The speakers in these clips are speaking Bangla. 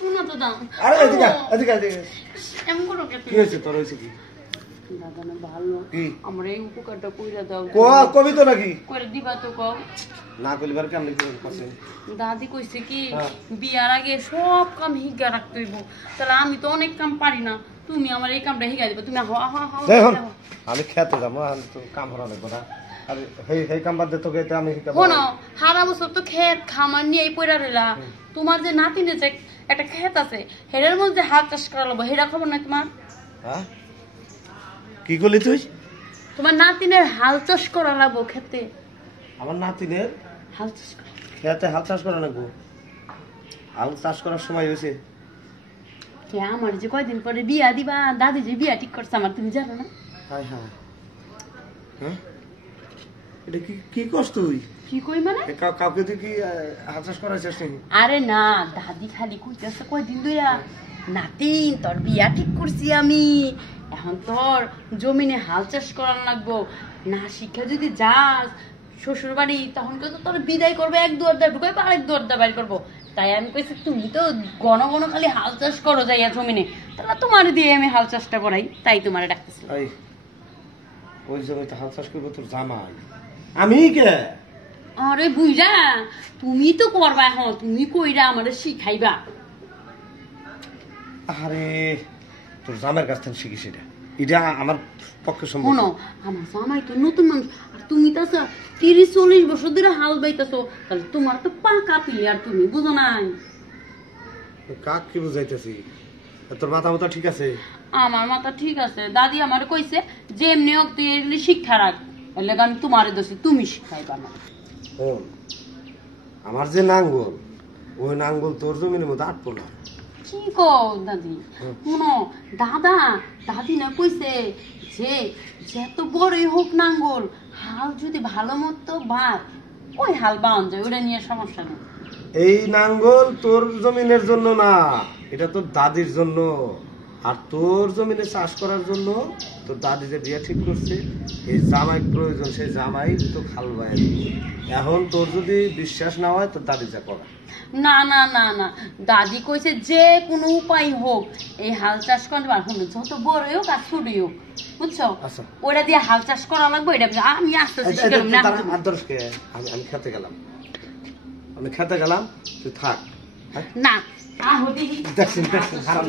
শোনা তো দাও। আরে এদিকে এদিকে এদিকে এমন করো কে কি হয়েছে তোর হয়েছে কি দাদা না ভালো কি আমার এই উপকারটা কইরা দাও কবি তো নাকি করে দিবা তো কও না কইবার কেমন করছে দাদি কইছে কি বিয়ার আগে সব কাম হিগা রাখতে হইব তাহলে আমি তো অনেক কাম পারি না তুমি আমার এই কামটা হিগা দিবা তুমি হা হা হা দেখুন আমি খেতে যাবো আমি তো কাম করা লাগবে না আরে হেই কাম বাদ দে তোকে তো আমি হিকা শোনো সারা বছর তো ক্ষেত খামার নিয়ে এই পয়রা রইলা তোমার যে নাতিনে যে একটা ক্ষেত আছে হেডের মধ্যে হাল চাষ করা লাগবে হেডা খবর নাই তোমার হ্যাঁ কি করলি তুই তোমার নাতিনের হাল চাষ করা লাগবো খেতে আমার নাতিনের হাল চাষ করা খেতে হাল চাষ করা লাগবো হাল চাষ করার সময় হয়েছে কে আমার যে কয়দিন পরে বিয়া দিবা দাদি যে বিয়া ঠিক করছে আমার তুমি জানো না হায় হায় হ্যাঁ এটা কি কি করছ তুই কি কই মানে কাউকে তুই কি হাল চাষ করাইছিস নাকি আরে না দাদি খালি কইতেছে কয়দিন ধরে নাতিন তোর বিয়া ঠিক করছি আমি এখন তোর জমিনে হাল চাষ করার লাগবো না শিক্ষা যদি যাস শ্বশুর বাড়ি তখন কিন্তু তোর বিদায় করবে এক দুয়ার দা ঢুকাই আরেক দুয়ার দা বাইর করবো তাই আমি কইছি তুমি তো ঘন ঘন খালি হাল চাষ করো যাইয়া জমিনে তাহলে তোমার দিয়ে আমি হাল চাষটা করাই তাই তোমার ডাকতেছি ওই জমিতে হাল চাষ করবো তোর জামাই আমি কে আরে বুইরা তুমি তো করবা এখন তুমি কইরা আমারে শিখাইবা আরে তোর জামাইয়ের কাছ থেকে শিখিস এটা আমার পক্ষে সম্ভব শোনো আমার জামাই তো নতুন মানুষ আর তুমি তো 30-40 বছর ধরে হাল বাইতেছো তাহলে তোমার তো পাকা প্লেয়ার তুমি বুঝো নাই কাক কি বুঝাইতেছি তোর মাথা মাথা ঠিক আছে আমার মাথা ঠিক আছে দাদি আমার কইছে যে এমনি হোক তুই এগুলি শিক্ষা রাখ বললে আমি তোমারে দোষী তুমি শিখাইবা না শোন আমার যে নাঙ্গল ওই নাঙ্গল তোর জমিনের মধ্যে আটবো না কি কো দাদি শুনো দাদা দাদি না কইছে যে যত বড়ই হোক নাঙ্গল হাল যদি ভালো মতো বাদ ওই হাল বাউন যায় ওটা নিয়ে সমস্যা নেই এই নাঙ্গল তোর জমিনের জন্য না এটা তোর দাদির জন্য আর তোর জমিনে চাষ করার জন্য তোর দাদি যে বিয়ে ঠিক করছে এই জামাই প্রয়োজন সেই জামাই তো খাল বাইরে এখন তোর যদি বিশ্বাস না হয় তোর দাদি যা করা না না না না দাদি কইছে যে কোনো উপায় হোক এই হাল চাষ করতে পারবো যত বড় হোক আর ছোটই হোক বুঝছো ওটা দিয়ে হাল চাষ করা লাগবে এটা আমি আস্তে আস্তে শিখলাম না আমি খেতে গেলাম তুই থাক না দেখছেন দেখছেন হারাম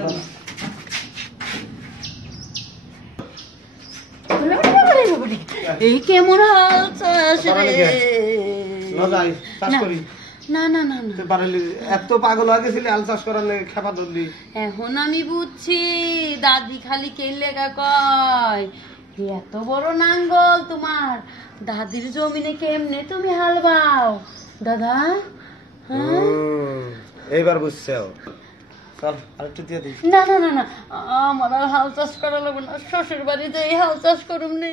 এই কেমন হাল চাষ রে না না না না এত পাগল হয়ে গেছিলি হাল চাষ করার লেগে খেপা ধরলি এখন আমি বুঝছি দাদি খালি কে লেগা কয় এত বড় নাঙ্গল তোমার দাদির জমিনে কেমনে তুমি হাল বাও দাদা এইবার বুঝছে চল আরেকটু দিয়ে দিই না না না না আমার আর হাল চাষ করা লাগবে না শ্বশুর বাড়িতে এই হাল চাষ করুম নে